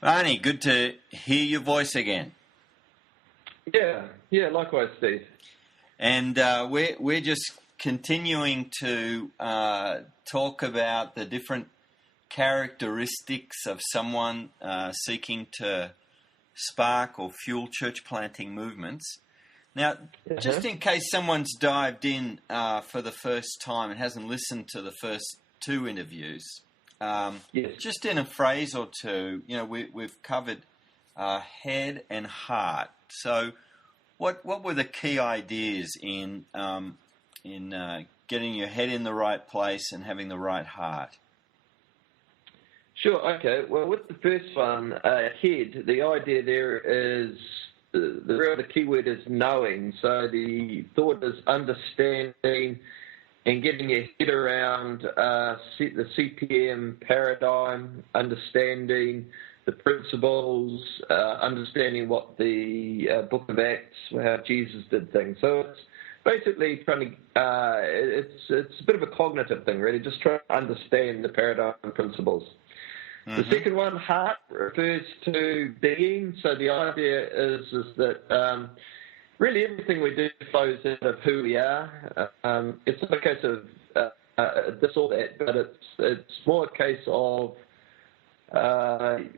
Barney, good to hear your voice again. Yeah, likewise, Steve. And we're just continuing to talk about the different characteristics of someone seeking to spark or fuel church planting movements. Now, just in case someone's dived in for the first time and hasn't listened to the first two interviews, just in a phrase or two, we've covered head and heart. So, what were the key ideas in getting your head in the right place and having the right heart? Sure. Okay. Well, with the first one, head, the idea there is the key word is knowing. So the thought is understanding and getting your head around the CPM paradigm, understanding the principles, understanding what the Book of Acts, how Jesus did things. So it's basically trying to, it's a bit of a cognitive thing, really, just trying to understand the paradigm principles. The second one, heart, refers to being. So the idea is that really everything we do flows out of who we are. It's not a case of this or that, but it's more a case of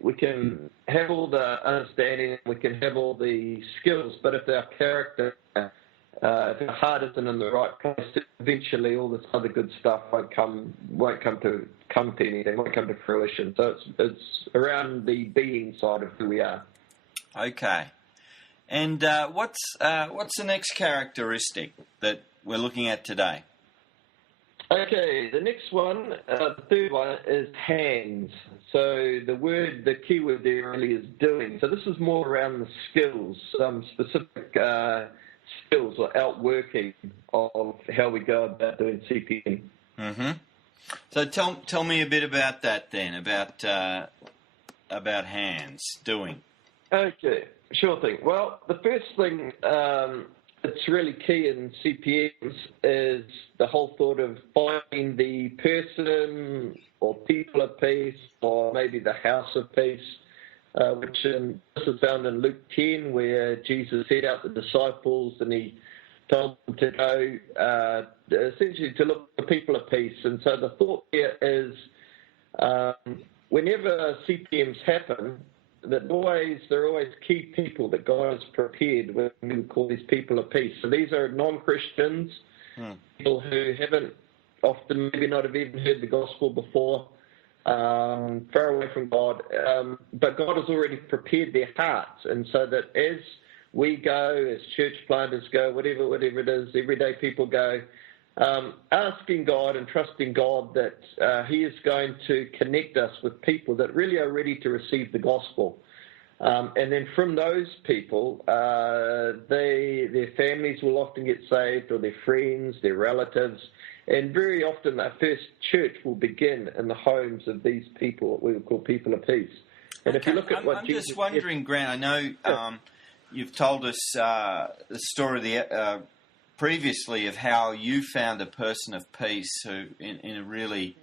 we can have all the understanding, we can have all the skills, but if our character, if our heart isn't in the right place, eventually all this other good stuff won't come to anything, won't come to fruition. So it's around the being side of who we are. Okay. And what's the next characteristic that we're looking at today? Okay, the next one, the third one, is hands. So the key word there really is doing. So this is more around the skills, some specific skills or outworking of how we go about doing CPM. So tell me a bit about that then, about hands, doing. Okay, sure thing. Well, the first thing that's really key in CPMs is the whole thought of finding the person or people of peace, or maybe the house of peace, which this is found in Luke 10, where Jesus set out the disciples and he told them to go essentially to look for people of peace. And so the thought here is whenever CPMs happen, that there are always key people that God has prepared when we call these people of peace. So these are non-Christians, people who haven't often maybe not have even heard the gospel before, far away from God, but God has already prepared their hearts. And so that as we go, as church planters go, whatever it is, everyday people go, asking God and trusting God that He is going to connect us with people that really are ready to receive the gospel. And then from those people, their families will often get saved, or their friends, their relatives, and very often our first church will begin in the homes of these people, what we would call people of peace. And if you look at I'm just wondering, Grant, I know you've told us the story previously of how you found a person of peace who, in a really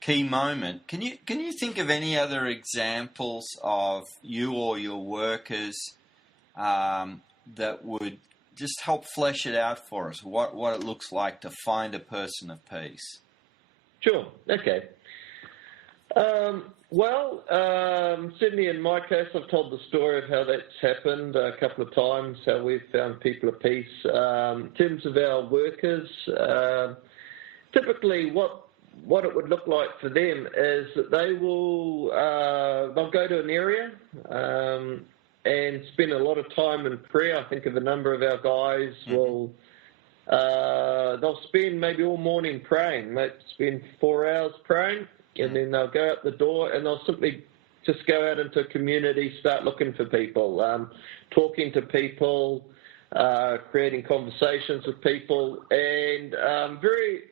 key moment. Can you think of any other examples of you or your workers that would just help flesh it out for us? What it looks like to find a person of peace? Sure. Okay. Certainly in my case, I've told the story of how that's happened a couple of times, how we've found people of peace. In terms of our workers, typically what it would look like for them is that they'll go to an area and spend a lot of time in prayer. I think of a number of our guys they'll spend maybe all morning praying. They'll spend 4 hours praying, and then they'll go out the door and they'll simply just go out into a community, start looking for people, talking to people, creating conversations with people. And very,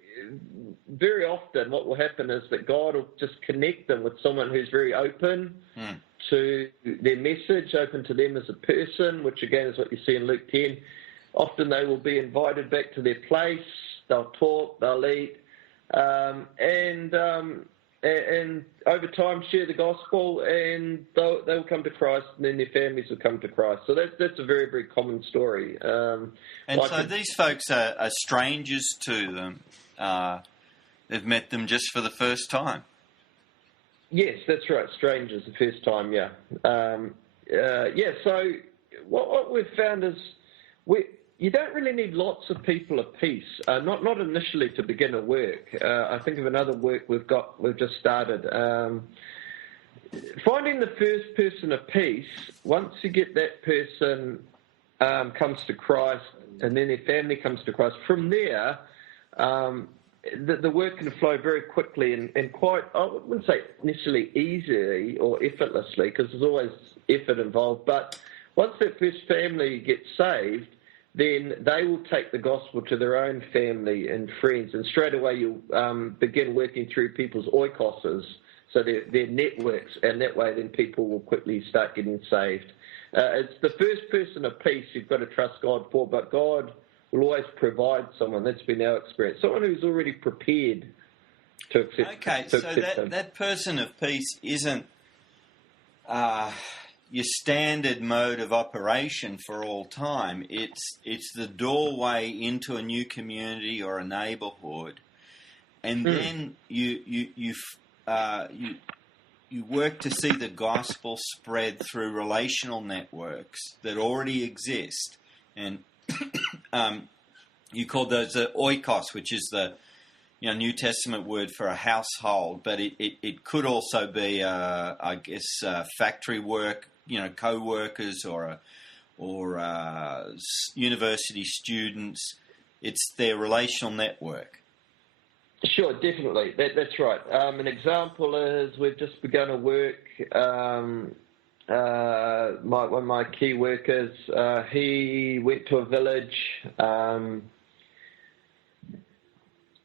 very often what will happen is that God will just connect them with someone who's very open to their message, open to them as a person, which again is what you see in Luke 10. Often they will be invited back to their place, they'll talk, they'll eat, and and over time share the gospel, and they'll come to Christ, and then their families will come to Christ. So that's a very, very common story. These folks are strangers to them. They've met them just for the first time. Yes, that's right. Strangers the first time, yeah. So what we've found is you don't really need lots of people apiece, not initially to begin a work. I think of another work we've just started. Finding the first person apiece, once you get that person comes to Christ and then their family comes to Christ, from there the work can flow very quickly and quite, I wouldn't say necessarily easily or effortlessly, because there's always effort involved, but once that first family gets saved, then they will take the gospel to their own family and friends, and straight away you'll begin working through people's oikoses, so their networks, and that way then people will quickly start getting saved. It's the first person apiece you've got to trust God for, but God will always provide someone. That's been our experience. Someone who's already prepared to accept. Okay, so that person of peace isn't your standard mode of operation for all time. It's the doorway into a new community or a neighbourhood, and then you work to see the gospel spread through relational networks that already exist, and you call those the oikos, which is the New Testament word for a household, but it could also be factory work, co-workers or university students. It's their relational network. Sure, definitely. That's right. An example is we've just begun a work. One of my key workers, he went to a village.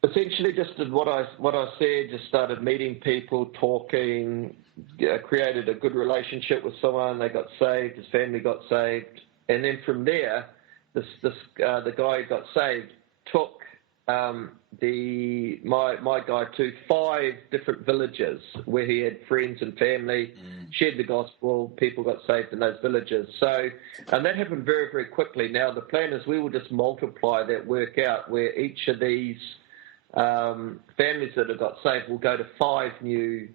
Essentially, just did what I said. Just started meeting people, talking, created a good relationship with someone. They got saved. His family got saved, and then from there, the guy who got saved took my guy to 5 different villages where he had friends and family, shared the gospel, people got saved in those villages. So, and that happened very, very quickly. Now the plan is we will just multiply that work out, where each of these families that have got saved will go to 5 new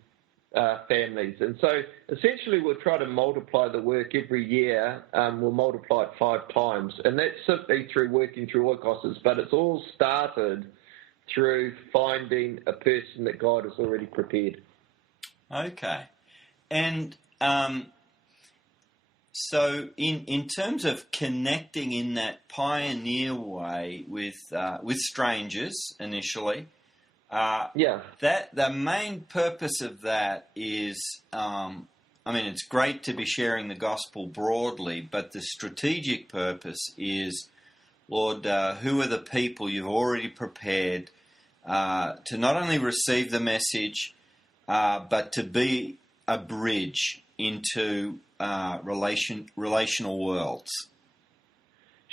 families. And so essentially we'll try to multiply the work every year. We'll multiply it 5 times. And that's simply through working through oikoses, but it's all started through finding a person that God has already prepared. Okay. And so in terms of connecting in that pioneer way with strangers initially, that the main purpose of that is, it's great to be sharing the gospel broadly, but the strategic purpose is, Lord, who are the people you've already prepared to not only receive the message, but to be a bridge into relational worlds?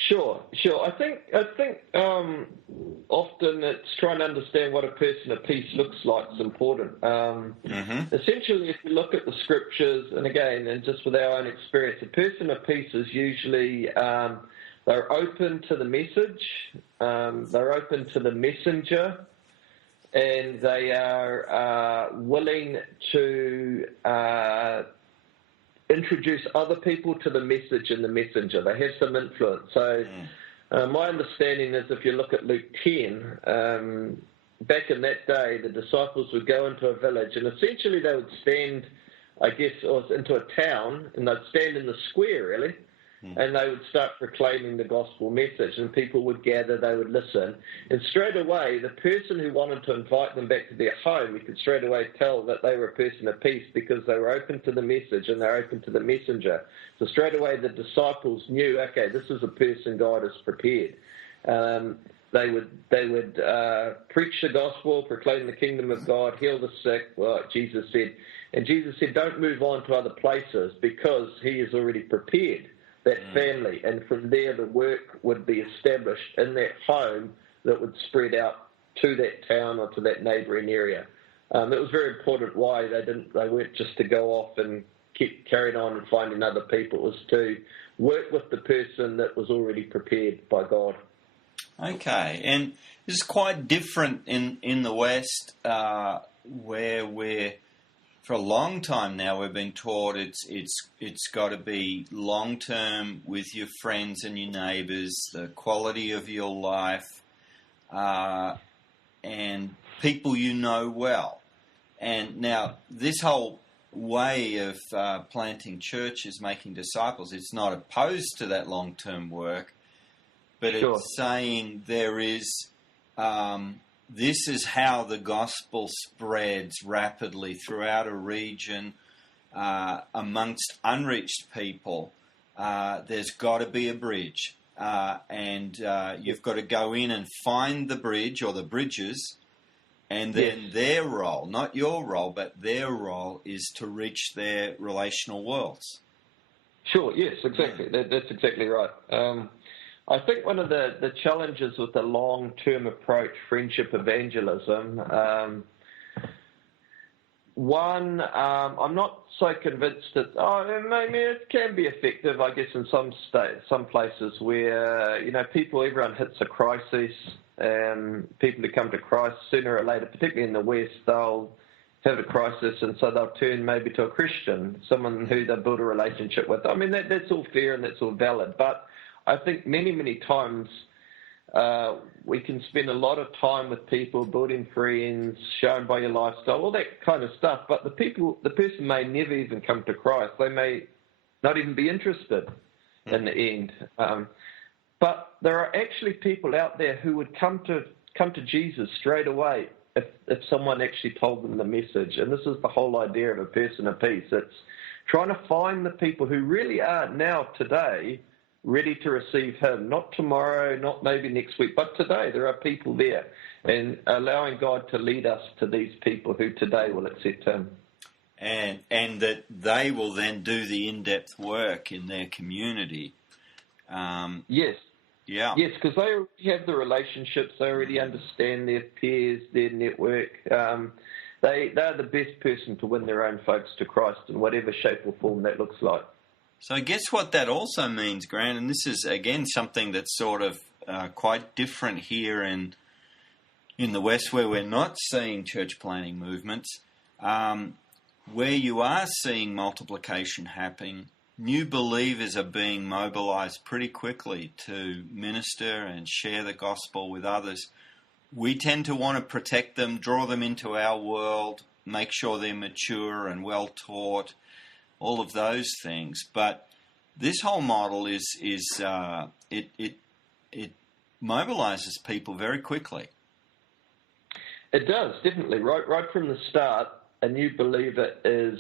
Sure. I think often it's trying to understand what a person of peace looks like is important. Essentially, if you look at the scriptures, and again, and just with our own experience, a person of peace is usually they're open to the message, they're open to the messenger, and they are willing to introduce other people to the message and the messenger. They have some influence. So my understanding is, if you look at Luke 10, back in that day, the disciples would go into a village, and essentially they would stand, into a town, and they'd stand in the square, really, and they would start proclaiming the gospel message, and people would gather, they would listen, and straight away, the person who wanted to invite them back to their home, you could straight away tell that they were a person of peace, because they were open to the message and they're open to the messenger. So straight away, the disciples knew, okay, this is a person God has prepared. They would preach the gospel, proclaim the kingdom of God, heal the sick, like Jesus said. And Jesus said, don't move on to other places, because he has already prepared that family, and from there the work would be established in that home that would spread out to that town or to that neighbouring area. It was very important why they weren't just to go off and keep carrying on and finding other people. It was to work with the person that was already prepared by God. Okay, and this is quite different in the West, where we're, for a long time now, we've been taught it's got to be long term with your friends and your neighbours, the quality of your life, and people you know well. And now this whole way of planting churches, making disciples, it's not opposed to that long term work. But Sure. It's saying there is, this is how the gospel spreads rapidly throughout a region amongst unreached people. There's got to be a bridge. And you've got to go in and find the bridge or the bridges, and then their role, not your role, but their role is to reach their relational worlds. Sure, yes, exactly. That's exactly right. I think one of the challenges with the long-term approach, friendship evangelism, I'm not so convinced that, maybe it can be effective, I guess, in some places where, everyone hits a crisis, people who come to Christ sooner or later, particularly in the West, they'll have a crisis, and so they'll turn maybe to a Christian, someone who they build a relationship with. I mean, that's all fair and that's all valid, but I think many, many times we can spend a lot of time with people, building friends, shown by your lifestyle, all that kind of stuff. But the person may never even come to Christ. They may not even be interested in the end. But there are actually people out there who would come to Jesus straight away if someone actually told them the message. And this is the whole idea of a person of peace. It's trying to find the people who really are now, today, ready to receive him, not tomorrow, not maybe next week, but today. There are people there, and allowing God to lead us to these people who today will accept him. And that they will then do the in-depth work in their community. Yes. Yeah. Yes, because they already have the relationships, they already understand their peers, their network. They're the best person to win their own folks to Christ in whatever shape or form that looks like. So I guess what that also means, Grant, and this is, again, something that's sort of quite different here in the West, where we're not seeing church planting movements, where you are seeing multiplication happening, new believers are being mobilized pretty quickly to minister and share the gospel with others. We tend to want to protect them, draw them into our world, make sure they're mature and well taught, all of those things. But this whole model it mobilizes people very quickly. It does, definitely. Right from the start, a new believer is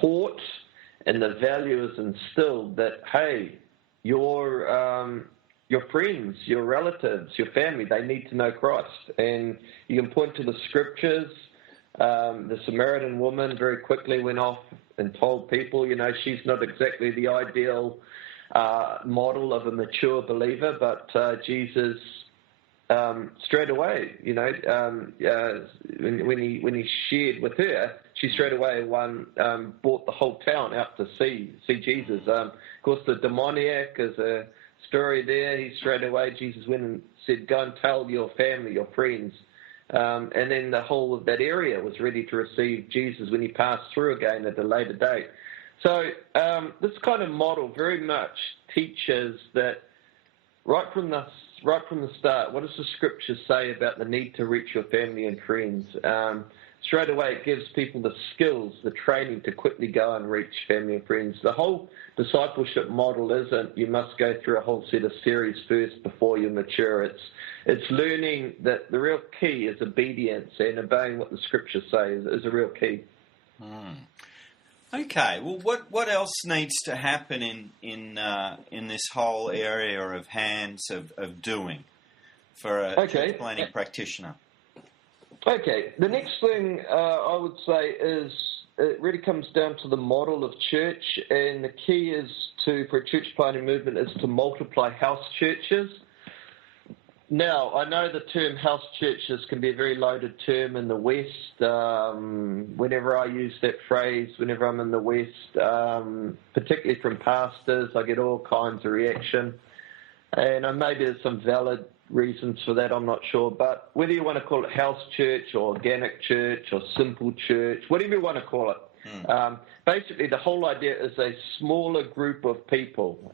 taught, and the value is instilled that, hey, your friends, your relatives, your family, they need to know Christ. And you can point to the scriptures. The Samaritan woman very quickly went off and told people, she's not exactly the ideal model of a mature believer, but Jesus straight away, when he shared with her, she straight away brought the whole town out to see Jesus. Of course, the demoniac is a story there. Jesus went and said, go and tell your family, your friends. And then the whole of that area was ready to receive Jesus when he passed through again at a later date. So this kind of model very much teaches that right from the start, what does the scripture say about the need to reach your family and friends? Straight away, it gives people the skills, the training to quickly go and reach family and friends. The whole discipleship model isn't you must go through a whole set of series first before you mature. It's learning that the real key is obedience, and obeying what the scriptures say is a real key. Okay, well, what else needs to happen in this whole area of hands of doing for a church planting practitioner? Okay, the next thing I would say is it really comes down to the model of church, and the key for a church planting movement is to multiply house churches. Now, I know the term house churches can be a very loaded term in the West. Whenever I use that phrase, whenever I'm in the West, particularly from pastors, I get all kinds of reaction. And maybe there's some valid reasons for that, I'm not sure. But whether you want to call it house church or organic church or simple church, whatever you want to call it, basically the whole idea is a smaller group of people.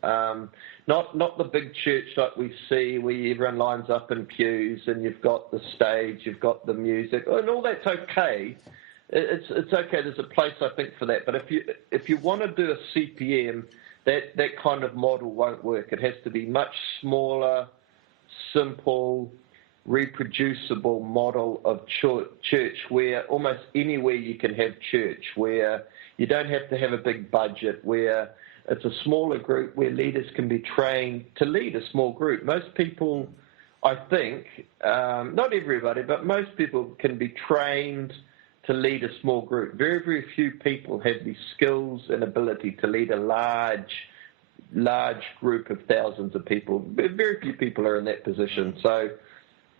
Not the big church like we see where everyone lines up in pews and you've got the stage, you've got the music, and all that's okay. It's okay. There's a place, I think, for that. But if you want to do a CPM, that kind of model won't work. It has to be much smaller, simple, reproducible model of church where almost anywhere you can have church, where you don't have to have a big budget, where it's a smaller group where leaders can be trained to lead a small group. Most people, I think, not everybody, but most people can be trained to lead a small group. Very, very few people have the skills and ability to lead a large group of thousands of people. Very few people are in that position. So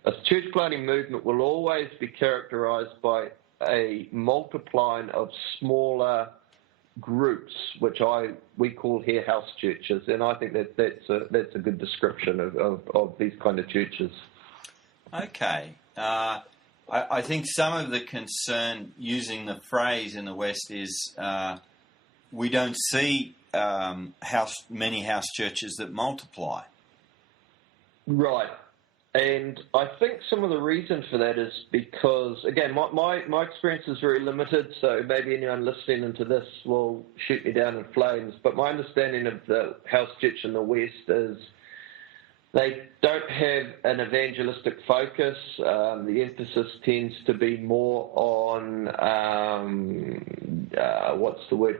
a church planting movement will always be characterized by a multiplying of smaller groups, which we call here house churches, and I think that's a good description of these kind of churches. Okay. I think some of the concern using the phrase in the West is we don't see many house churches that multiply. Right. And I think some of the reason for that is because, again, my experience is very limited, so maybe anyone listening into this will shoot me down in flames, but my understanding of the house church in the West is they don't have an evangelistic focus. The emphasis tends to be more on,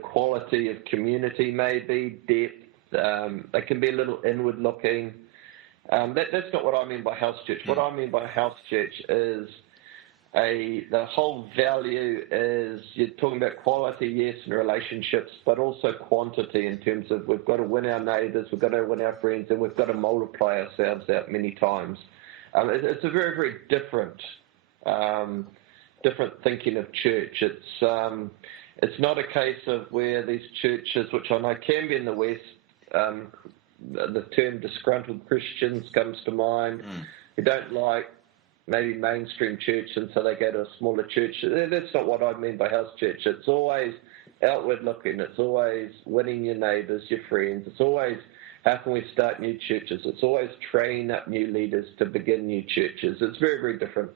quality of community maybe, depth. They can be a little inward-looking. That's not what I mean by house church. What I mean by house church is the whole value is you're talking about quality, yes, and relationships, but also quantity in terms of we've got to win our neighbours, we've got to win our friends, and we've got to multiply ourselves out many times. It's a very, very different thinking of church. It's not a case of where these churches, which I know can be in the West, the term disgruntled Christians comes to mind, who don't like maybe mainstream church, and so they go to a smaller church. That's not what I mean by house church. It's always outward looking. It's always winning your neighbours, your friends. It's always how can we start new churches. It's always training up new leaders to begin new churches. It's very, very different.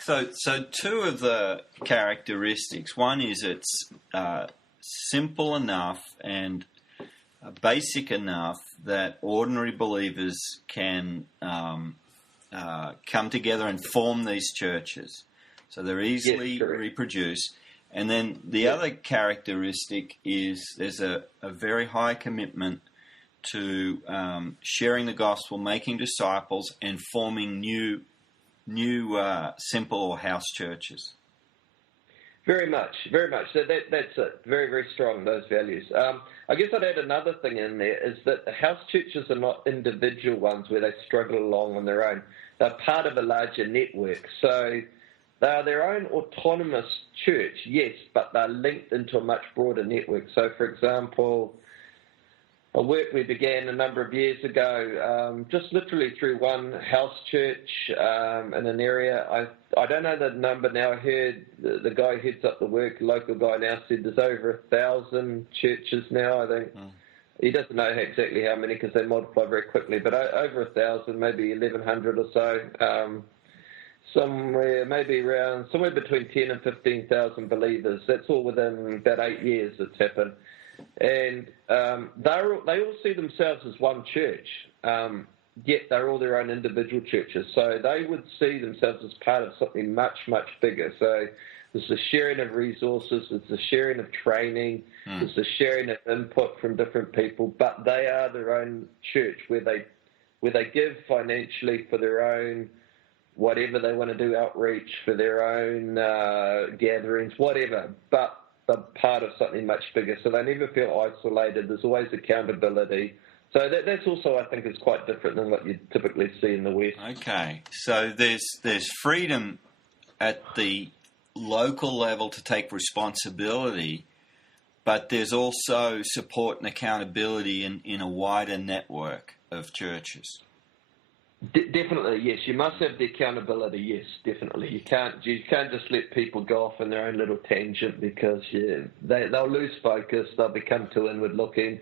So two of the characteristics. One is it's simple enough and basic enough that ordinary believers can come together and form these churches. So they're easily reproduced. And then the other characteristic is there's a very high commitment to sharing the gospel, making disciples, and forming new simple house churches. Very much, very much. So that's it. Very, very strong, those values. I guess I'd add another thing in there is that house churches are not individual ones where they struggle along on their own. They're part of a larger network. So they are their own autonomous church, yes, but they're linked into a much broader network. So, for example, a work we began a number of years ago, just literally through one house church in an area. I don't know the number now. I heard the guy who heads up the work, local guy now, said there's over 1,000 churches now, I think. He doesn't know exactly how many because they multiply very quickly, but over 1,000, maybe 1,100 or so. Somewhere between 10 and 15,000 believers. That's all within about 8 years it's happened. And they all see themselves as one church, yet they're all their own individual churches. So they would see themselves as part of something much, much bigger. So there's the sharing of resources, there's the sharing of training, there's the sharing of input from different people, but they are their own church where they give financially for their own whatever they want to do, outreach, for their own gatherings, whatever, but they're part of something much bigger. So they never feel isolated. There's always accountability. So that's also, I think, is quite different than what you typically see in the West. Okay, so there's freedom at the local level to take responsibility, but there's also support and accountability in a wider network of churches. Definitely, yes. You must have the accountability. Yes, definitely. You can't just let people go off in their own little tangent, because they'll lose focus. They'll become too inward looking,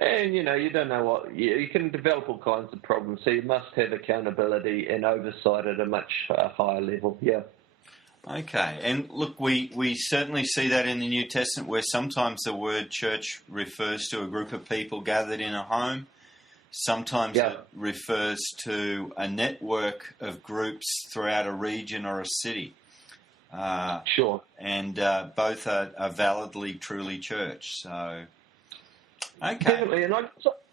and you don't know what you can develop all kinds of problems. So you must have accountability and oversight at a much higher level. Yeah. Okay, and look, we certainly see that in the New Testament, where sometimes the word church refers to a group of people gathered in a home. Sometimes it refers to a network of groups throughout a region or a city. Sure. And both are validly, truly church. So, okay. Definitely, and I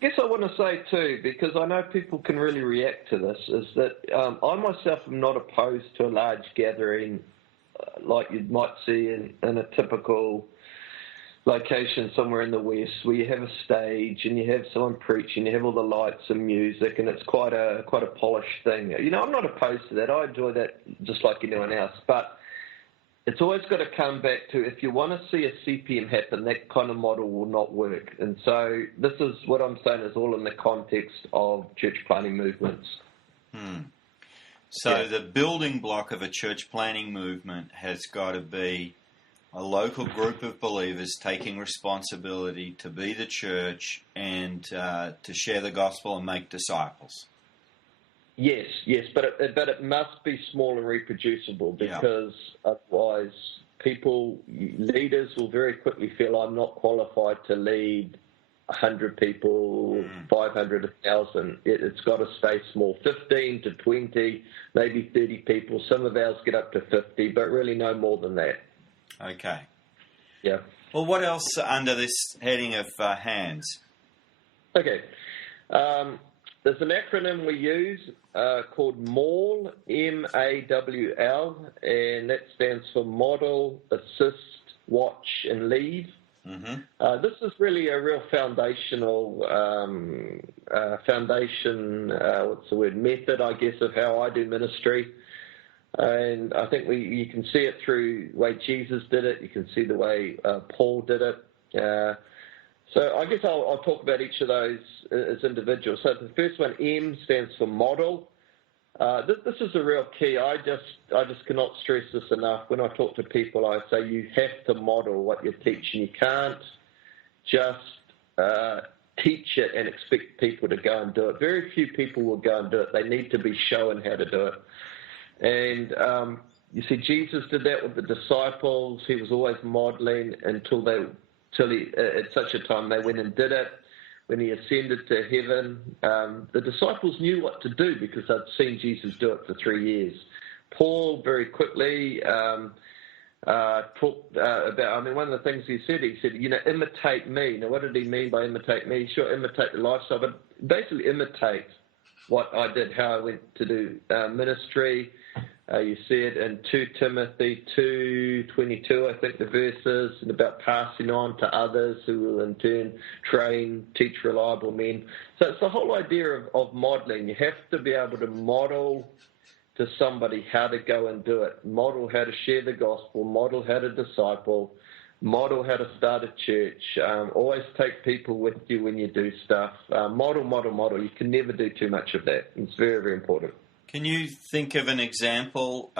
guess I want to say too, because I know people can really react to this, is that I myself am not opposed to a large gathering like you might see in a typical location somewhere in the West, where you have a stage and you have someone preaching, you have all the lights and music, and it's quite a polished thing. I'm not opposed to that. I enjoy that just like anyone else, but it's always got to come back to, if you want to see a CPM happen, that kind of model will not work. And so this is what I'm saying is all in the context of church planting movements. So the building block of a church planting movement has got to be a local group of believers taking responsibility to be the church and to share the gospel and make disciples. Yes, but it must be small and reproducible, because otherwise leaders will very quickly feel, I'm not qualified to lead 100 people, 500, 1,000. It's got to stay small, 15 to 20, maybe 30 people. Some of ours get up to 50, but really no more than that. Okay. Yeah. Well, what else under this heading of hands? Okay. There's an acronym we use called MAWL, M-A-W-L, and that stands for Model, Assist, Watch, and Lead. Mm-hmm. This is really a real method, I guess, of how I do ministry. And I think you can see it through the way Jesus did it. You can see the way Paul did it. So I guess I'll talk about each of those as individuals. So the first one, M, stands for model. This is a real key. I just cannot stress this enough. When I talk to people, I say you have to model what you're teaching. You can't just teach it and expect people to go and do it. Very few people will go and do it. They need to be shown how to do it. And you see, Jesus did that with the disciples. He was always modeling until at such a time they went and did it. When he ascended to heaven, the disciples knew what to do because they'd seen Jesus do it for 3 years. Paul very quickly talked about, one of the things he said, imitate me. Now, what did he mean by imitate me? Sure, imitate the lifestyle, but basically imitate what I did, how I went to do ministry. You see it in 2 Timothy 2:22, I think the verse is, and about passing on to others who will in turn train, teach reliable men. So it's the whole idea of modeling. You have to be able to model to somebody how to go and do it, model how to share the gospel, model how to disciple, model how to start a church. Always take people with you when you do stuff. Model. You can never do too much of that. It's very, very important. Can you think of an example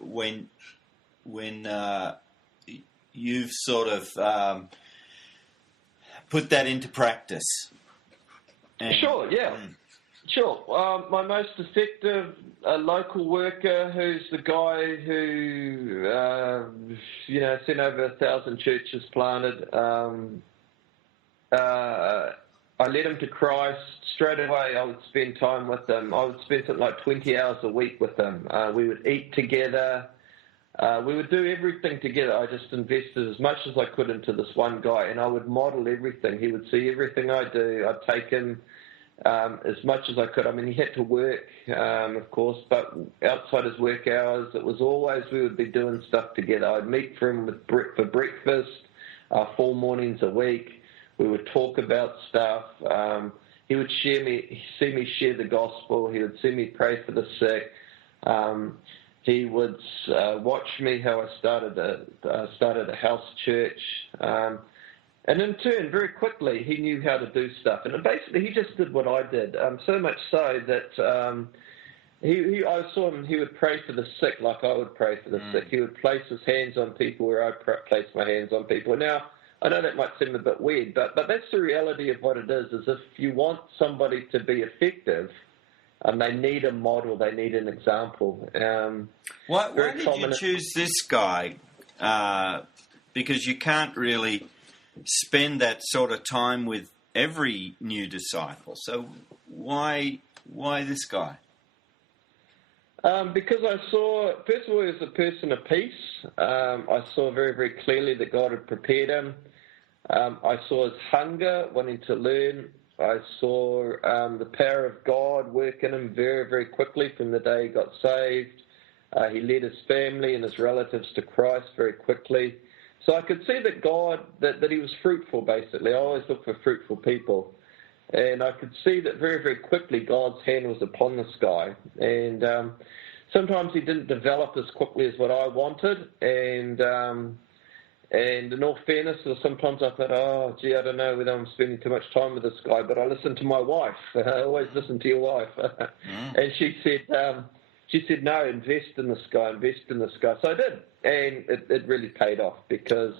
when you've sort of put that into practice? Sure, yeah. Sure. My most effective local worker, who's the guy who, sent over 1,000 churches planted, I led him to Christ. Straight away, I would spend time with him. I would spend something like 20 hours a week with him. We would eat together. We would do everything together. I just invested as much as I could into this one guy, and I would model everything. He would see everything I do. I'd take him as much as I could. He had to work, of course, but outside his work hours, it was always we would be doing stuff together. I'd meet for him for breakfast 4 mornings a week. We would talk about stuff. he would see me share the gospel. He would see me pray for the sick. He would watch me how I started a house church. And in turn, very quickly, he knew how to do stuff. And basically, he just did what I did, so much so that I saw him, he would pray for the sick like I would pray for the sick. He would place his hands on people where I place my hands on people. Now, I know that might seem a bit weird, but that's the reality of what it is if you want somebody to be effective, they need a model, they need an example. Why did you choose this guy? Because you can't really spend that sort of time with every new disciple. So why this guy? Because I saw, first of all, he was a person of peace. I saw very, very clearly that God had prepared him. I saw his hunger, wanting to learn. I saw the power of God work in him very, very quickly from the day he got saved. He led his family and his relatives to Christ very quickly. So I could see that God, that he was fruitful, basically. I always look for fruitful people. And I could see that very, very quickly God's hand was upon this guy. And sometimes he didn't develop as quickly as what I wanted. And in all fairness, sometimes I thought, I don't know whether I'm spending too much time with this guy. But I listened to my wife. I always listen to your wife. And she said, no, invest in this guy. So I did. And it really paid off because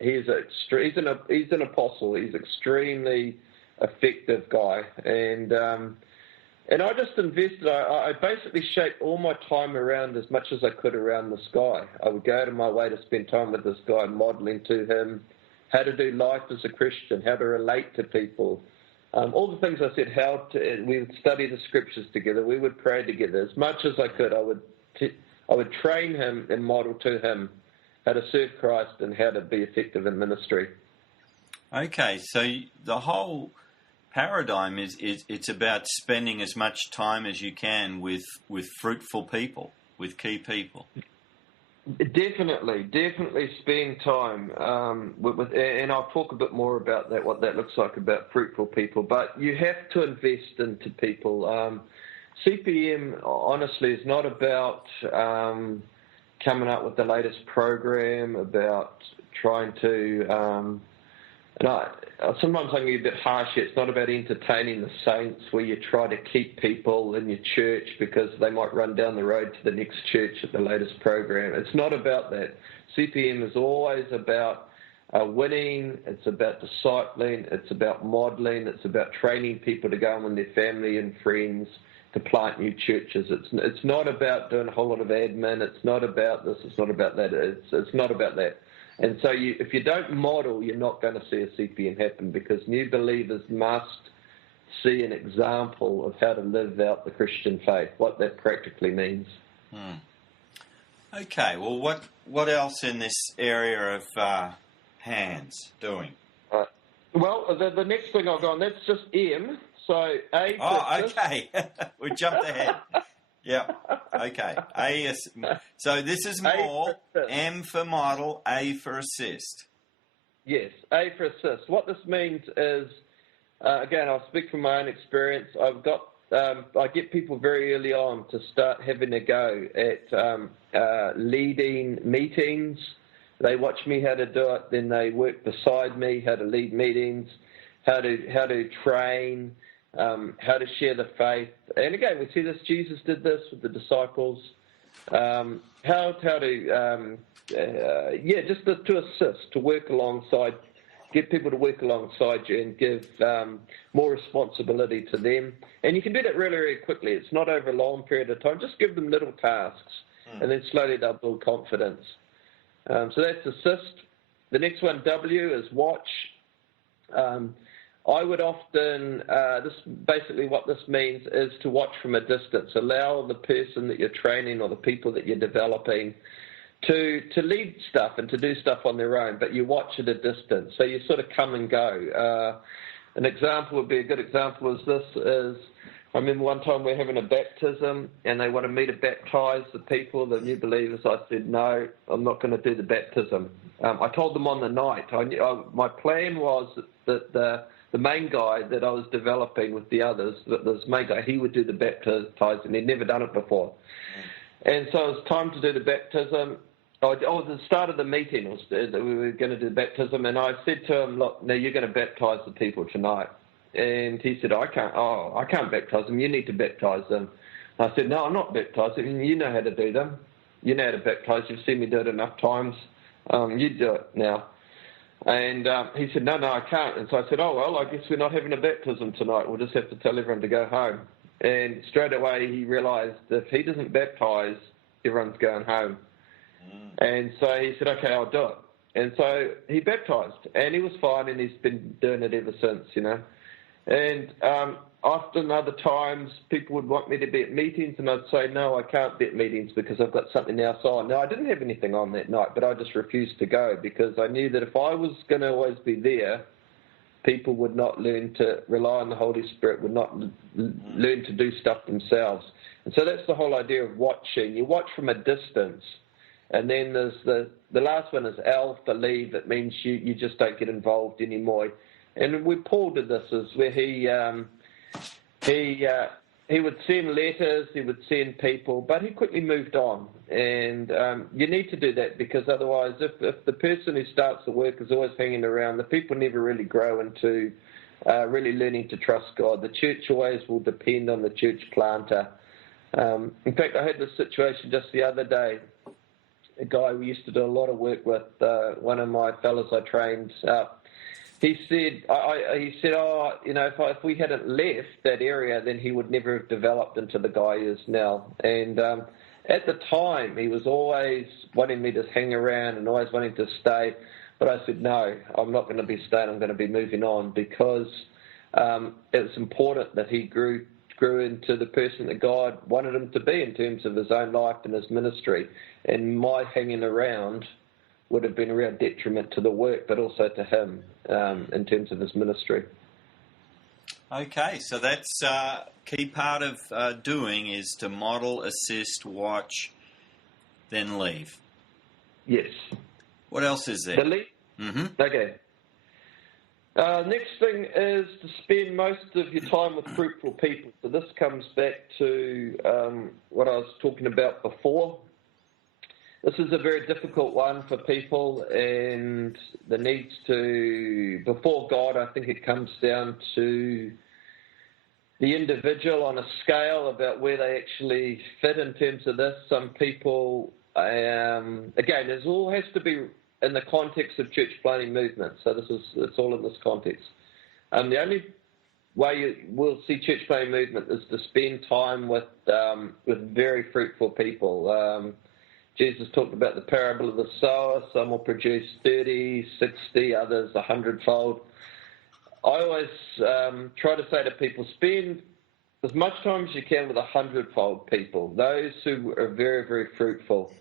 he's an apostle. He's extremely effective guy. And I just invested. I basically shaped all my time around as much as I could around this guy. I would go out of my way to spend time with this guy, modeling to him how to do life as a Christian, how to relate to people. All the things I said, we would study the scriptures together. We would pray together. As much as I could, I would train him and model to him how to serve Christ and how to be effective in ministry. Okay, so the whole paradigm is it's about spending as much time as you can with fruitful people, with key people. Definitely spend time and I'll talk a bit more about that, what that looks like about fruitful people. But you have to invest into people. CPM, honestly, is not about coming up with the latest program, about trying to... sometimes I can be a bit harsh. It's not about entertaining the saints where you try to keep people in your church because they might run down the road to the next church at the latest program. It's not about that. CPM is always about winning. It's about discipling. It's about modeling. It's about training people to go on with their family and friends to plant new churches. It's not about doing a whole lot of admin. It's not about this. It's not about that. It's not about that. And so if you don't model, you're not going to see a CPM happen because new believers must see an example of how to live out the Christian faith, what that practically means. Okay, well, what else in this area of hands doing? Well, the next thing I'll go on, that's just M. So A. Okay. We jumped ahead. Yeah. Okay. A is, so this is more M for model, A for assist. Yes, A for assist. What this means is, again, I'll speak from my own experience. I get people very early on to start having a go at leading meetings. They watch me how to do it, then they work beside me how to lead meetings, how to train. How to share the faith, and again we see this. Jesus did this with the disciples. How to just to assist, to work alongside, get people to work alongside you, and give more responsibility to them. And you can do that really, really quickly. It's not over a long period of time. Just give them little tasks, and then slowly they'll build confidence. So that's assist. The next one, W, is watch. I would often, basically what this means is to watch from a distance. Allow the person that you're training or the people that you're developing to lead stuff and to do stuff on their own, but you watch at a distance. So you sort of come and go. An example would be, a good example is this is, I remember one time we were having a baptism and they wanted me to baptize the people, the new believers. I said, no, I'm not going to do the baptism. I told them on the night. My plan was that the the main guy that I was developing with the others, this main guy, he would do the baptizing. He'd never done it before. And so it was time to do the baptism. At the start of the meeting, we were going to do the baptism, and I said to him, look, now you're going to baptize the people tonight. And he said, I can't baptize them. You need to baptize them. I said, no, I'm not baptizing. You know how to do them. You know how to baptize. You've seen me do it enough times. You do it now. And he said, no, I can't. And so I said, oh, well, I guess we're not having a baptism tonight. We'll just have to tell everyone to go home. And straight away he realized if he doesn't baptize, everyone's going home. And so he said, okay, I'll do it. And so he baptized, and he was fine, and he's been doing it ever since, you know. And often other times people would want me to be at meetings, and I'd say, no, I can't be at meetings because I've got something else on. No, I didn't have anything on that night, but I just refused to go because I knew that if I was going to always be there, people would not learn to rely on the Holy Spirit, would not learn to do stuff themselves. And so that's the whole idea of watching. You watch from a distance. And then there's the last one is alpha, leave. It means you just don't get involved anymore. And where Paul did this is where he would send letters, he would send people, but he quickly moved on. And you need to do that because otherwise, if the person who starts the work is always hanging around, the people never really grow into really learning to trust God. The church always will depend on the church planter. In fact, I had this situation just the other day. A guy we used to do a lot of work with, one of my fellows I trained, he said, oh, you know, if we hadn't left that area, then he would never have developed into the guy he is now. And at the time, he was always wanting me to hang around and always wanting to stay. But I said, no, I'm not going to be staying. I'm going to be moving on because it's important that he grew into the person that God wanted him to be in terms of his own life and his ministry. And my hanging around would have been a real detriment to the work, but also to him in terms of his ministry. Okay, so that's a key part of doing is to model, assist, watch, then leave. Yes. What else is there? The leave? Mm-hmm. Okay. Next thing is to spend most of your time with fruitful people. So this comes back to what I was talking about before. This is a very difficult one for people, and the needs to, before God, I think it comes down to the individual on a scale about where they actually fit in terms of this. Some people, again, it all has to be in the context of church planting movement. So it's all in this context. The only way you will see church planting movement is to spend time with very fruitful people. Jesus talked about the parable of the sower. Some will produce 30, 60, others 100-fold. I always try to say to people, spend as much time as you can with 100-fold people, those who are very, very fruitful.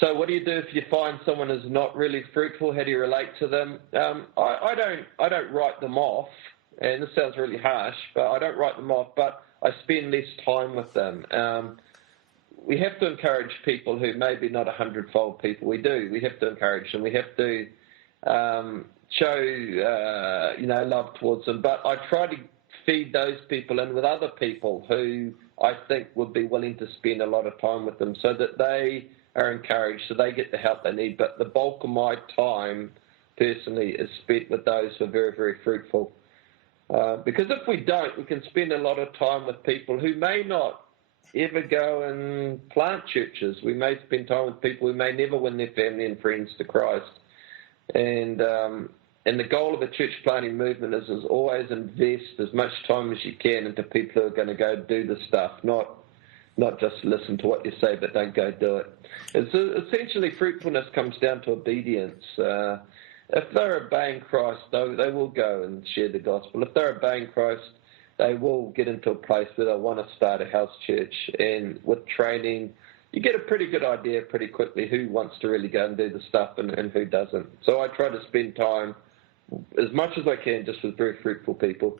So what do you do if you find someone is not really fruitful? How do you relate to them? I don't write them off, and this sounds really harsh, but I don't write them off, but I spend less time with them. We have to encourage people who maybe not 100-fold people. We do. We have to encourage them. We have to show love towards them. But I try to feed those people in with other people who I think would be willing to spend a lot of time with them so that they are encouraged, so they get the help they need. But the bulk of my time, personally, is spent with those who are very, very fruitful. Because if we don't, we can spend a lot of time with people who may not ever go and plant churches. We may spend time with people who may never win their family and friends to Christ. And the goal of a church planting movement is always invest as much time as you can into people who are going to go do the stuff, not just listen to what you say, but don't go do it. It's essentially, fruitfulness comes down to obedience. If they're obeying Christ, they will go and share the gospel. If they're obeying Christ, they will get into a place where they want to start a house church. And with training, you get a pretty good idea pretty quickly who wants to really go and do the stuff and who doesn't. So I try to spend time as much as I can just with very fruitful people.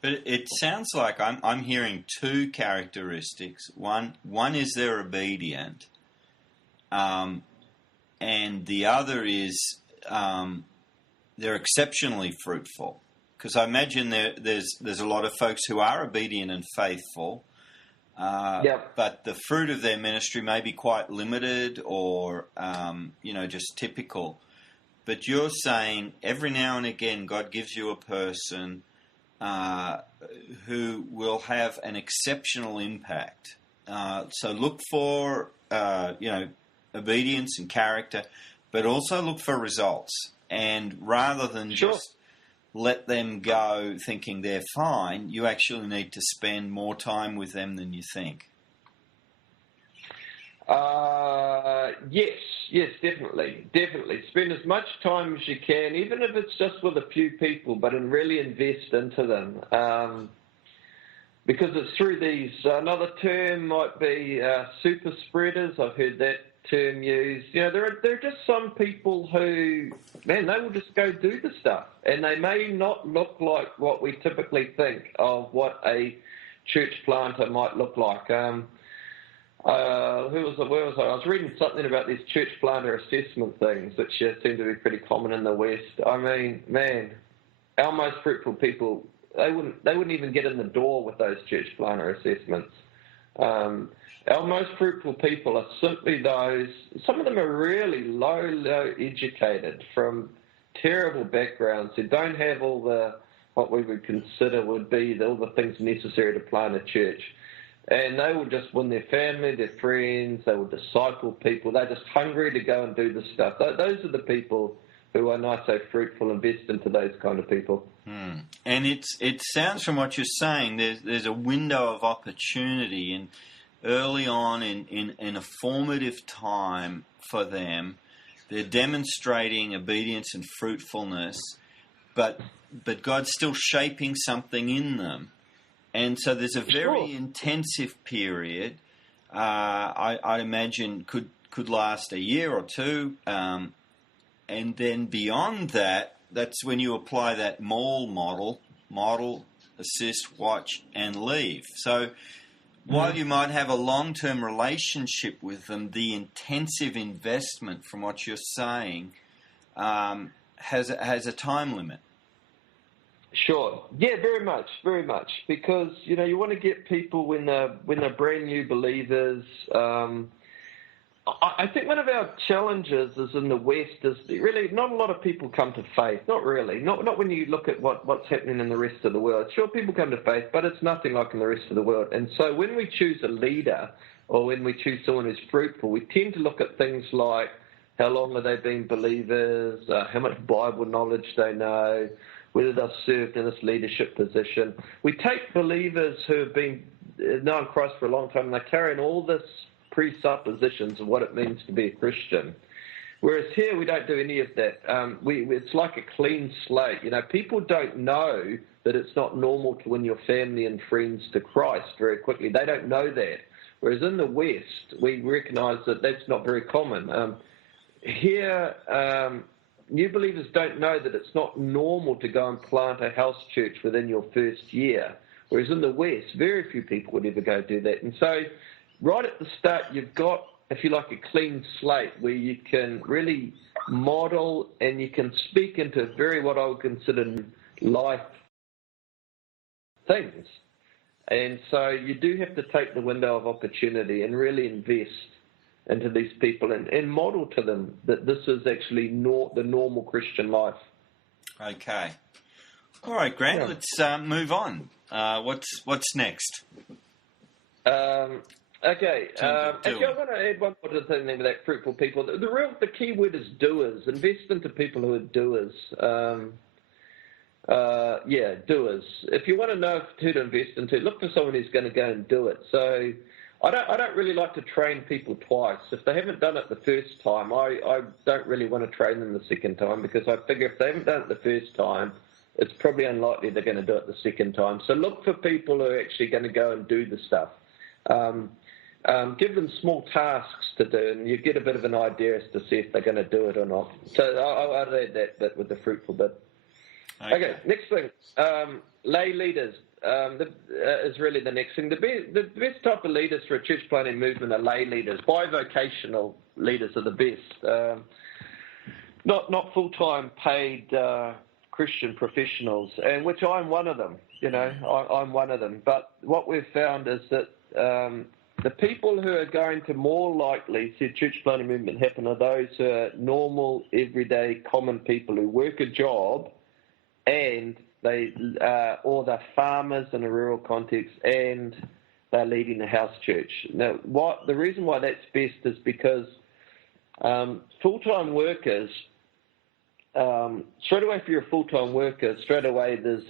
But it sounds like I'm hearing two characteristics. One is they're obedient, and the other is they're exceptionally fruitful. Because I imagine there's a lot of folks who are obedient and faithful, but the fruit of their ministry may be quite limited or, just typical. But you're saying every now and again God gives you a person who will have an exceptional impact. So look for, obedience and character, but also look for results. And rather than just let them go thinking they're fine, you actually need to spend more time with them than you think. Yes, definitely. Spend as much time as you can, even if it's just with a few people, but and really invest into them. Because it's through these, another term might be super spreaders. I've heard that term used. There are just some people who, man, they will just go do the stuff, and they may not look like what we typically think of what a church planter might look like. Where was I? I was reading something about these church planter assessment things, which seem to be pretty common in the West. I mean, man, our most fruitful people, they wouldn't even get in the door with those church planter assessments. Our most fruitful people are simply those, some of them are really low educated from terrible backgrounds who don't have all the, what we would consider would be all the things necessary to plant a church. And they will just win their family, their friends, they will disciple people. They're just hungry to go and do this stuff. Those are the people who are not so fruitful. Invest into those kind of people. And it sounds from what you're saying, there's a window of opportunity, and early on in a formative time for them, they're demonstrating obedience and fruitfulness, but God's still shaping something in them. And so there's a very intensive period, I imagine could last a year or two, and then beyond that, that's when you apply that model, assist, watch, and leave. So while you might have a long-term relationship with them, the intensive investment, from what you're saying, has a time limit. Sure. Yeah, very much. Because, you want to get people when they're brand new believers. I think one of our challenges is in the West is really not a lot of people come to faith. Not really. Not when you look at what's happening in the rest of the world. Sure, people come to faith, but it's nothing like in the rest of the world. And so when we choose a leader or when we choose someone who's fruitful, we tend to look at things like how long have they been believers, how much Bible knowledge they know, whether they've served in this leadership position. We take believers who have been known Christ for a long time and they carry in all this presuppositions of what it means to be a Christian. Whereas here we don't do any of that. It's like a clean slate. People don't know that it's not normal to win your family and friends to Christ very quickly. They don't know that. Whereas in the West, we recognise that that's not very common. Here, new believers don't know that it's not normal to go and plant a house church within your first year. Whereas in the West, very few people would ever go do that. And so right at the start, you've got, if you like, a clean slate where you can really model and you can speak into very what I would consider life things. And so you do have to take the window of opportunity and really invest into these people and model to them that this is actually the normal Christian life. Okay. All right, Grant, let's move on. What's next? Okay. Actually, I want to add one more thing with that fruitful people. The key word is doers. Invest into people who are doers. Doers. If you want to know who to invest into, look for someone who's going to go and do it. So I don't really like to train people twice. If they haven't done it the first time, I don't really want to train them the second time, because I figure if they haven't done it the first time, it's probably unlikely they're going to do it the second time. So look for people who are actually going to go and do the stuff. Give them small tasks to do, and you get a bit of an idea as to see if they're going to do it or not. So I'll add that bit with the fruitful bit. Okay, next thing. Lay leaders is really the next thing. The best type of leaders for a church planting movement are lay leaders. Bivocational leaders are the best. Not full-time paid Christian professionals, and which I'm one of them. I'm one of them. But what we've found is that the people who are going to more likely see a church planting movement happen are those who are normal, everyday, common people who work a job, and or they're farmers in a rural context, and they're leading a house church. Now, the reason why that's best is because full-time workers, straight away, if you're a full-time worker, straight away there's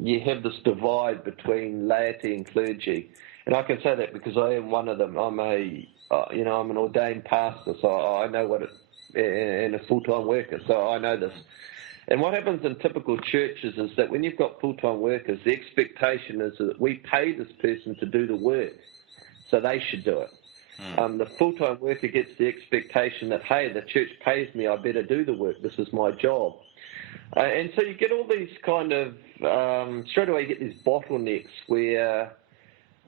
you have this divide between laity and clergy, and I can say that because I am one of them. I'm I'm an ordained pastor, so I know what and a full-time worker, so I know this. And what happens in typical churches is that when you've got full-time workers, the expectation is that we pay this person to do the work, so they should do it. The full-time worker gets the expectation that, hey, the church pays me, I better do the work, this is my job. And so you get all these kind of, straight away you get these bottlenecks where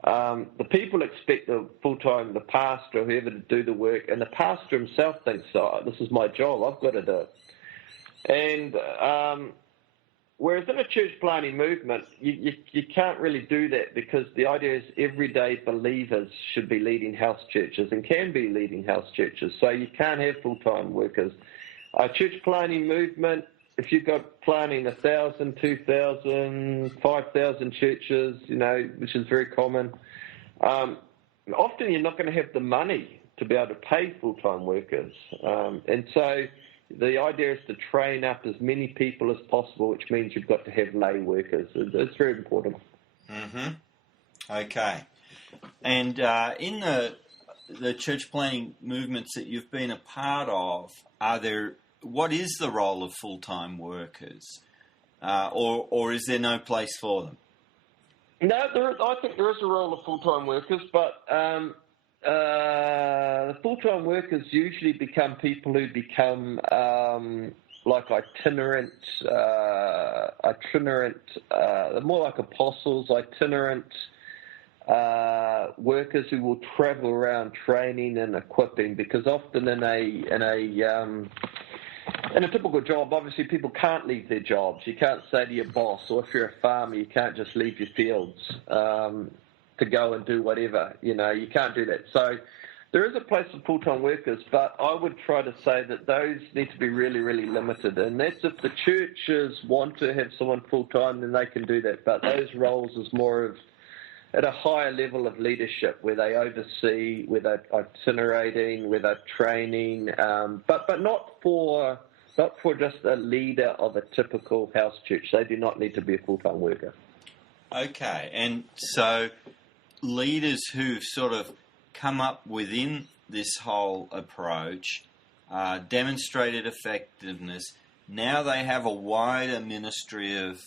the people expect the the pastor or whoever to do the work, and the pastor himself thinks, oh, this is my job, I've got to do it. And whereas in a church planting movement, you can't really do that, because the idea is everyday believers should be leading house churches and can be leading house churches. So you can't have full-time workers. A church planting movement, if you've got planting 1,000, 2,000, 5,000 churches, which is very common, often you're not going to have the money to be able to pay full-time workers. And so the idea is to train up as many people as possible, which means you've got to have lay workers. It's very important. Mm-hmm. Okay. And in the church planting movements that you've been a part of, what is the role of full-time workers? Or is there no place for them? No, I think there is a role of full-time workers, but the full-time workers usually become people who become like itinerant, more like apostles, itinerant workers who will travel around training and equipping, because often in a typical job, obviously people can't leave their jobs. You can't say to your boss, or if you're a farmer, you can't just leave your fields to go and do whatever. You can't do that. So there is a place for full-time workers, but I would try to say that those need to be really, really limited. And that's if the churches want to have someone full-time, then they can do that. But those roles is more of at a higher level of leadership, where they oversee, where they're itinerating, where they're training, but not for just a leader of a typical house church. They do not need to be a full-time worker. Okay, and so leaders who've sort of come up within this whole approach, demonstrated effectiveness. Now they have a wider ministry of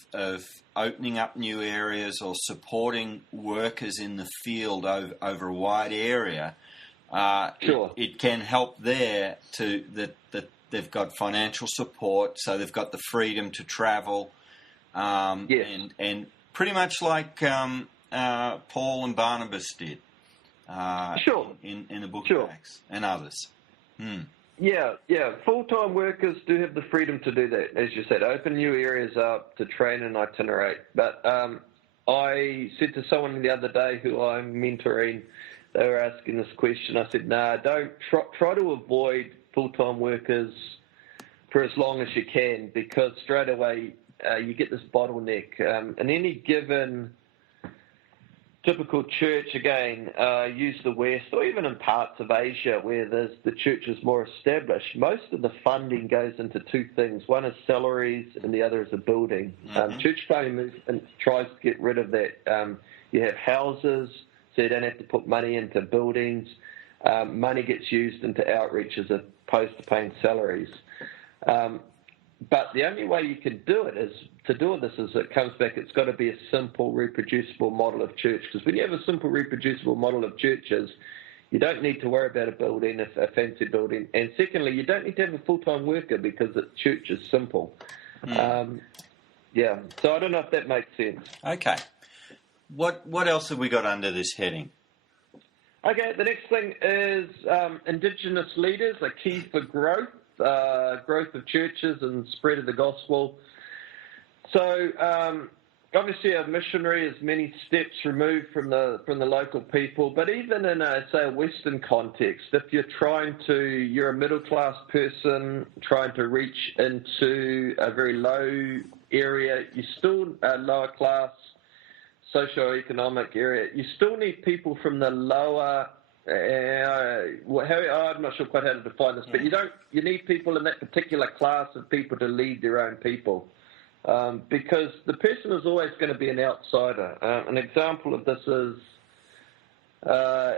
opening up new areas or supporting workers in the field over a wide area. Sure. It can help there that they've got financial support, so they've got the freedom to travel, yes. and pretty much like Paul and Barnabas did. Sure. In the book Sure. of Acts and others. Yeah. Full-time workers do have the freedom to do that, as you said, open new areas up to train and itinerate. But I said to someone the other day who I'm mentoring, they were asking this question. I said, don't try to avoid full-time workers for as long as you can, because straight away you get this bottleneck. In any given typical church, again, use the West, or even in parts of Asia where the church is more established, most of the funding goes into two things. One is salaries and the other is a building. Mm-hmm. Church planting movement tries to get rid of that. You have houses, so you don't have to put money into buildings. Money gets used into outreach as opposed to paying salaries. But the only way you can do it is it comes back, it's got to be a simple, reproducible model of church. Because when you have a simple, reproducible model of churches, you don't need to worry about a building, a fancy building. And secondly, you don't need to have a full-time worker because the church is simple. So I don't know if that makes sense. Okay. What else have we got under this heading? Okay, the next thing is Indigenous leaders are key for growth. growth of churches and spread of the gospel. So obviously a missionary is many steps removed from the local people, but even in say a Western context, if you're a middle class person trying to reach into a very low area, you still a lower class socio-economic area, you still need people from the lower. I'm not sure quite how to define this, but you need people in that particular class of people to lead their own people. Because the person is always going to be an outsider. An example of this is I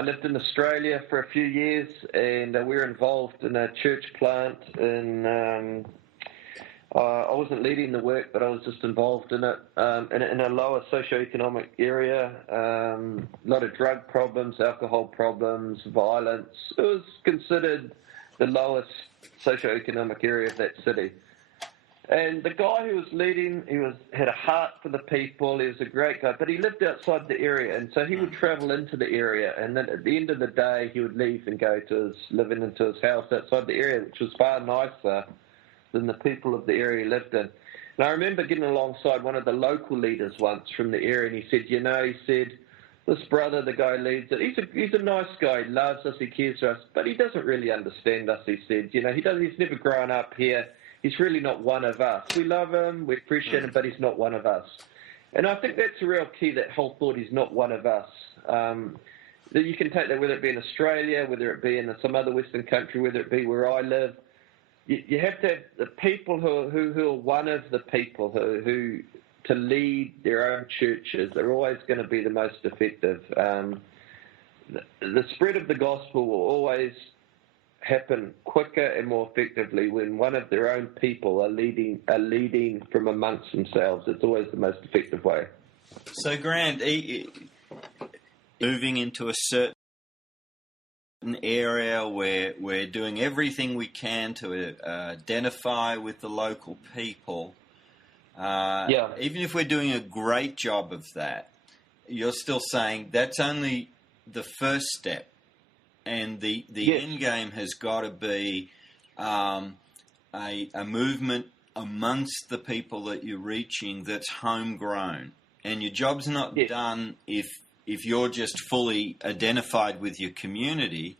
lived in Australia for a few years, and we were involved in a church plant. I wasn't leading the work, but I was just involved in it in a lower socioeconomic area. A lot of drug problems, alcohol problems, violence. It was considered the lowest socioeconomic area of that city. And the guy who was leading, had a heart for the people. He was a great guy, but he lived outside the area, and so he would travel into the area. And then at the end of the day, he would leave and go to living into his house outside the area, which was far nicer than the people of the area he lived in. And I remember getting alongside one of the local leaders once from the area, and he said, this brother, the guy who leads it, he's a nice guy. He loves us, he cares for us, but he doesn't really understand us. He said, he's never grown up here. He's really not one of us. We love him, we appreciate him, but he's not one of us. And I think that's a real key, that whole thought, he's not one of us. That you can take that whether it be in Australia, whether it be in some other Western country, whether it be where I live. You have to have the people who are one of the people who to lead their own churches. They're always going to be the most effective. The spread of the gospel will always happen quicker and more effectively when one of their own people are leading from amongst themselves. It's always the most effective way. So, Grant, moving into a certain area where we're doing everything we can to identify with the local people, even if we're doing a great job of that, you're still saying that's only the first step. And the end game has got to be a movement amongst the people that you're reaching that's homegrown. And your job's not done if you're just fully identified with your community.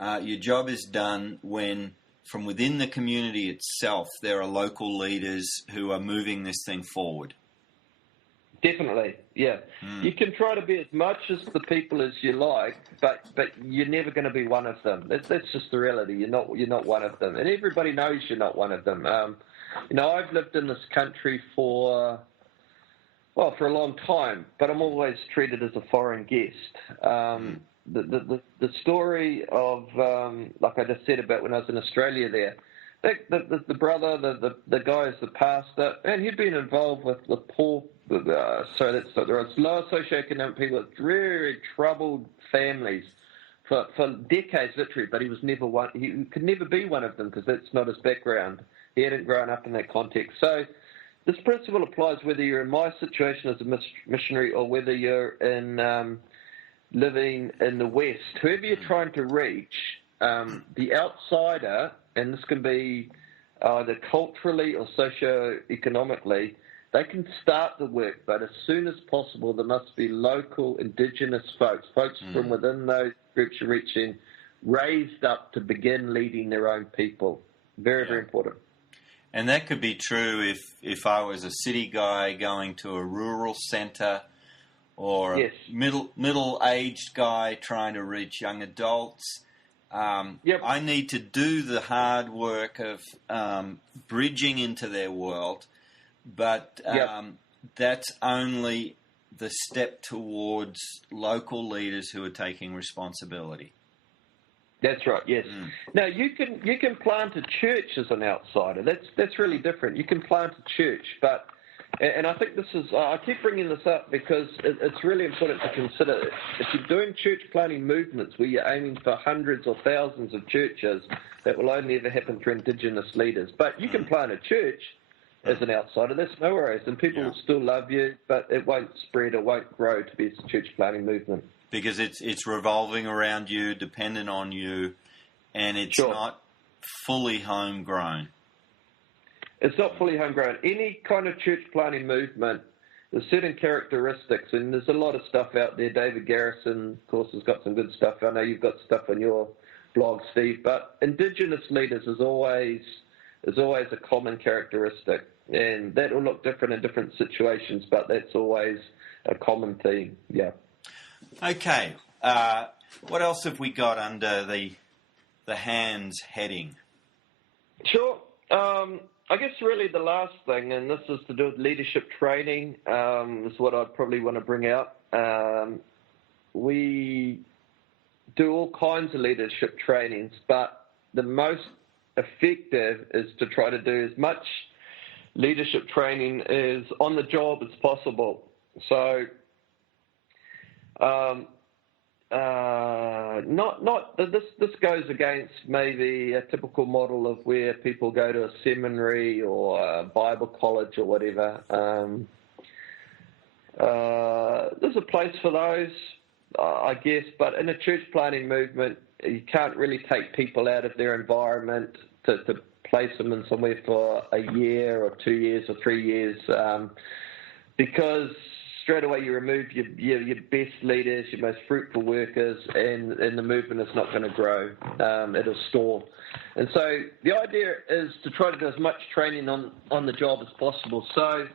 Your job is done when, from within the community itself, there are local leaders who are moving this thing forward. Definitely, yeah. You can try to be as much as the people as you like, but you're never going to be one of them. That's just the reality. You're not one of them, and everybody knows you're not one of them. I've lived in this country for a long time, but I'm always treated as a foreign guest. The story of like I just said about when I was in Australia there. The brother, the guy is the pastor, and he'd been involved with the poor. There was lower socioeconomic people with very troubled families for decades, literally. But he was never one. He could never be one of them because that's not his background. He hadn't grown up in that context. So this principle applies whether you're in my situation as a missionary or whether you're in living in the West. Whoever you're trying to reach, the outsider. And this can be either culturally or socio-economically, they can start the work, but as soon as possible, there must be local indigenous folks from within those groups you're reaching, raised up to begin leading their own people. Very, very important. And that could be true if I was a city guy going to a rural centre, or a middle-aged guy trying to reach young adults. I need to do the hard work of bridging into their world, but that's only the step towards local leaders who are taking responsibility. That's right. Yes. Now you can plant a church as an outsider. That's really different. You can plant a church, but. And I think this is, I keep bringing this up because it's really important to consider. If you're doing church planting movements where you're aiming for hundreds or thousands of churches, that will only ever happen through indigenous leaders. But you can plant a church as an outsider, that's no worries, and people will still love you, but it won't spread, it won't grow to be a church planting movement. Because it's revolving around you, dependent on you, and it's not fully homegrown. It's not fully homegrown. Any kind of church planting movement, there's certain characteristics, and there's a lot of stuff out there. David Garrison, of course, has got some good stuff. I know you've got stuff on your blog, Steve, but Indigenous leaders is always a common characteristic, and that will look different in different situations, but that's always a common theme, yeah. Okay, what else have we got under the hands heading? Sure. I guess really the last thing, and this is to do with leadership training, is what I'd probably want to bring out. We do all kinds of leadership trainings, but the most effective is to try to do as much leadership training as on the job as possible. So, this goes against maybe a typical model of where people go to a seminary or a Bible college or whatever. There's a place for those, I guess, but in a church planting movement, you can't really take people out of their environment to place them in somewhere for a year or 2 years or 3 years, because straight away you remove your best leaders, your most fruitful workers, and the movement is not going to grow. It'll stall. And so the idea is to try to do as much training on the job as possible. So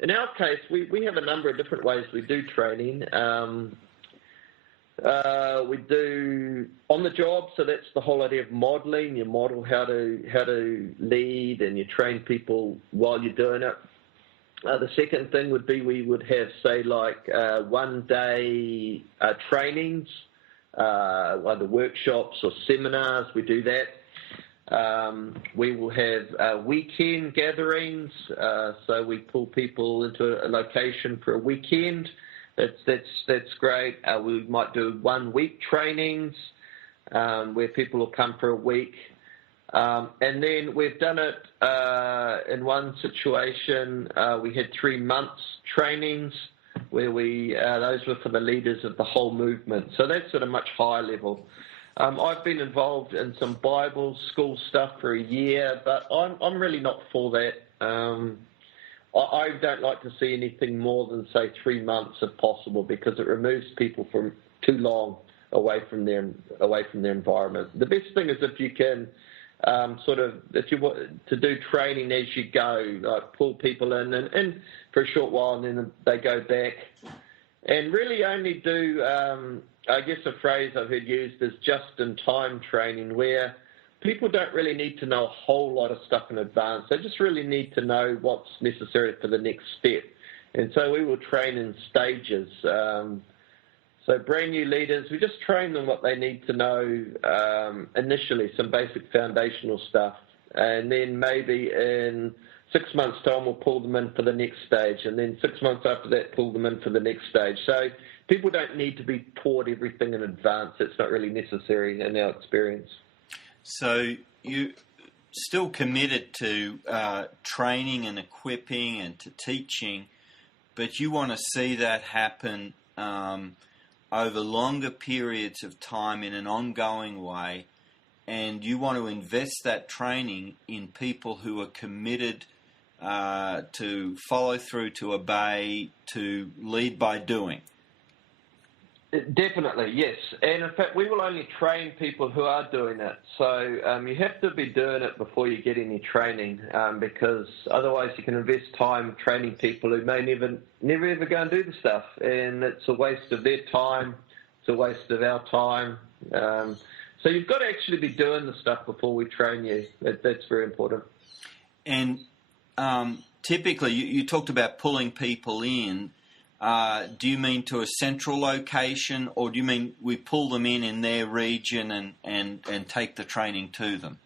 in our case, we have a number of different ways we do training. We do on the job, so that's the whole idea of modelling. You model how to lead, and you train people while you're doing it. The second thing would be we would have, say, like 1 day trainings, either workshops or seminars. We do that. We will have weekend gatherings, so we pull people into a location for a weekend. That's great. We might do 1 week trainings where people will come for a week. And then we've done it in one situation. We had 3 months trainings where those were for the leaders of the whole movement. So that's at a much higher level. I've been involved in some Bible school stuff for a year, but I'm really not for that. I don't like to see anything more than, say, 3 months if possible, because it removes people from too long away from their environment. The best thing is if you can if you want to do training as you go, like pull people in and for a short while, and then they go back, and really only do, I guess a phrase I've heard used is just-in-time training, where people don't really need to know a whole lot of stuff in advance. They just really need to know what's necessary for the next step. And so we will train in stages. So brand new leaders, we just train them what they need to know initially, some basic foundational stuff. And then maybe in 6 months' time, we'll pull them in for the next stage. And then 6 months after that, pull them in for the next stage. So people don't need to be taught everything in advance. It's not really necessary in our experience. So you're still committed to training and equipping and to teaching, but you want to see that happen over longer periods of time in an ongoing way, and you want to invest that training in people who are committed to follow through, to obey, to lead by doing. Definitely, yes. And in fact, we will only train people who are doing it. So you have to be doing it before you get any training, because otherwise you can invest time training people who may never ever go and do the stuff. And it's a waste of their time. It's a waste of our time. So you've got to actually be doing the stuff before we train you. That's very important. And typically, you talked about pulling people in. Do you mean to a central location, or do you mean we pull them in their region and take the training to them?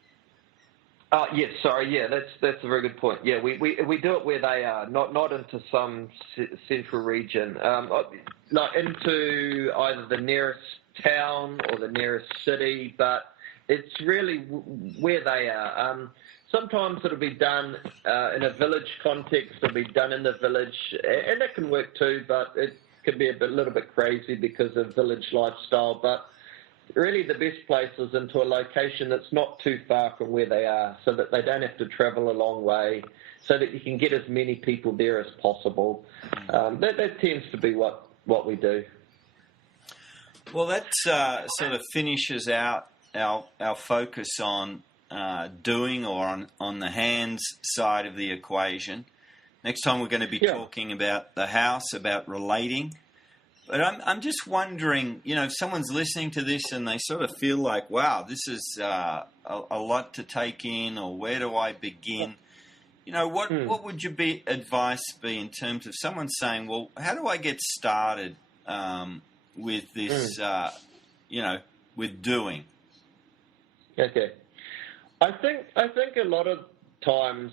Yes, sorry, yeah, that's a very good point. Yeah, we do it where they are, not into some central region, like into either the nearest town or the nearest city, but it's really where they are. Sometimes it'll be done in a village context. It'll be done in the village, and that can work too, but it can be little bit crazy because of village lifestyle. But really the best place is into a location that's not too far from where they are, so that they don't have to travel a long way, so that you can get as many people there as possible. That tends to be what we do. Well, that sort of finishes out our focus on doing, or on the hands side of the equation. Next time we're going to be talking about the house, about relating. But I'm just wondering, if someone's listening to this and they sort of feel like, wow, this is a lot to take in, or where do I begin? What would your advice be in terms of someone saying, well, how do I get started with this, with doing? Okay. I think a lot of times,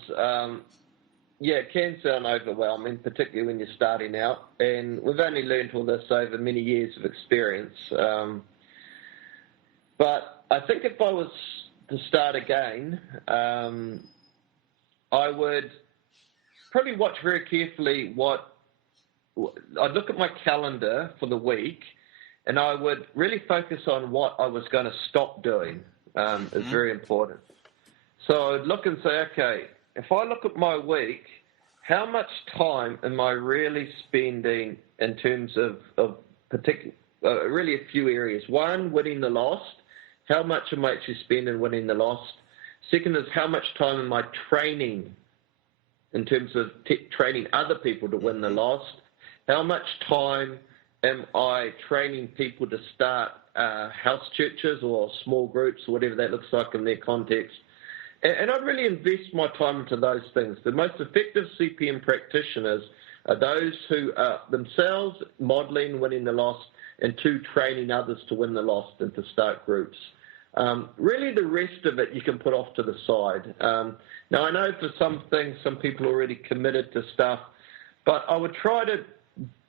it can sound overwhelming, particularly when you're starting out. And we've only learned all this over many years of experience. But I think if I was to start again, I would probably watch very carefully I'd look at my calendar for the week, and I would really focus on what I was going to stop doing. Is very important. So I'd look and say, okay, if I look at my week, how much time am I really spending in terms of particular, really a few areas. One, winning the lost. How much am I actually spending winning the lost? Second is, how much time am I training in terms of training other people to win the lost? How much time am I training people to start house churches or small groups, or whatever that looks like in their context? And I'd really invest my time into those things. The most effective CPM practitioners are those who are themselves modelling winning the lost, and two, training others to win the lost and to start groups. Really, the rest of it you can put off to the side. Now, I know for some things, some people are already committed to stuff, but I would try to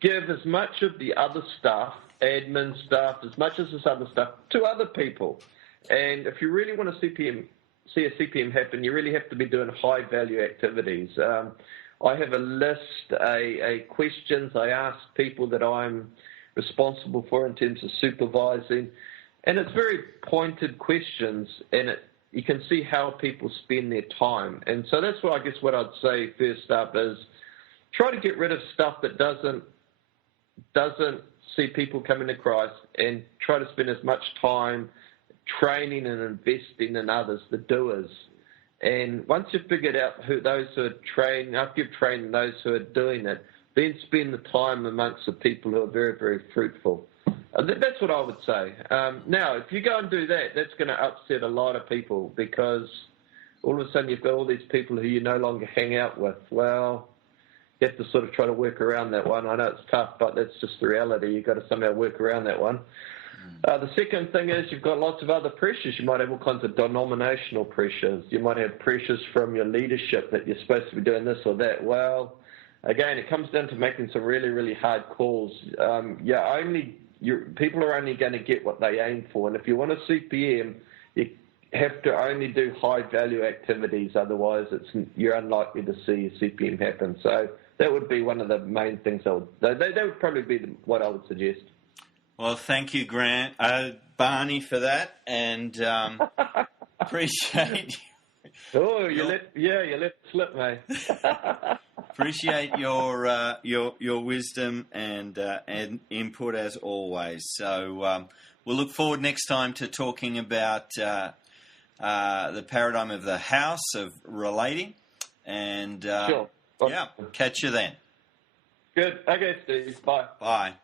give as much of the other stuff, admin stuff, as much as this other stuff, to other people. And if you really want to see a CPM happen, you really have to be doing high-value activities. I have a list, a questions I ask people that I'm responsible for in terms of supervising, and it's very pointed questions, and you can see how people spend their time. And so that's what I'd say first up is try to get rid of stuff that doesn't see people coming to Christ, and try to spend as much time training and investing in others, the doers. And once you've figured out those who are trained, after you've trained those who are doing it, then spend the time amongst the people who are very, very fruitful. That's what I would say. Now, if you go and do that, that's going to upset a lot of people, because all of a sudden you've got all these people who you no longer hang out with. Well, you have to sort of try to work around that one. I know it's tough, but that's just the reality. You've got to somehow work around that one. The second thing is you've got lots of other pressures. You might have all kinds of denominational pressures. You might have pressures from your leadership that you're supposed to be doing this or that. Well, again, it comes down to making some really, really hard calls. People are only going to get what they aim for. And if you want a CPM, you have to only do high-value activities. Otherwise, you're unlikely to see a CPM happen. So that would be one of the main things that would probably be what I would suggest. Well, thank you, Barney, for that, and appreciate. Oh, you let it slip, mate. Appreciate your wisdom and input as always. So we'll look forward next time to talking about the paradigm of the house of relating, and sure. Catch you then. Good. Okay, Steve. Bye. Bye.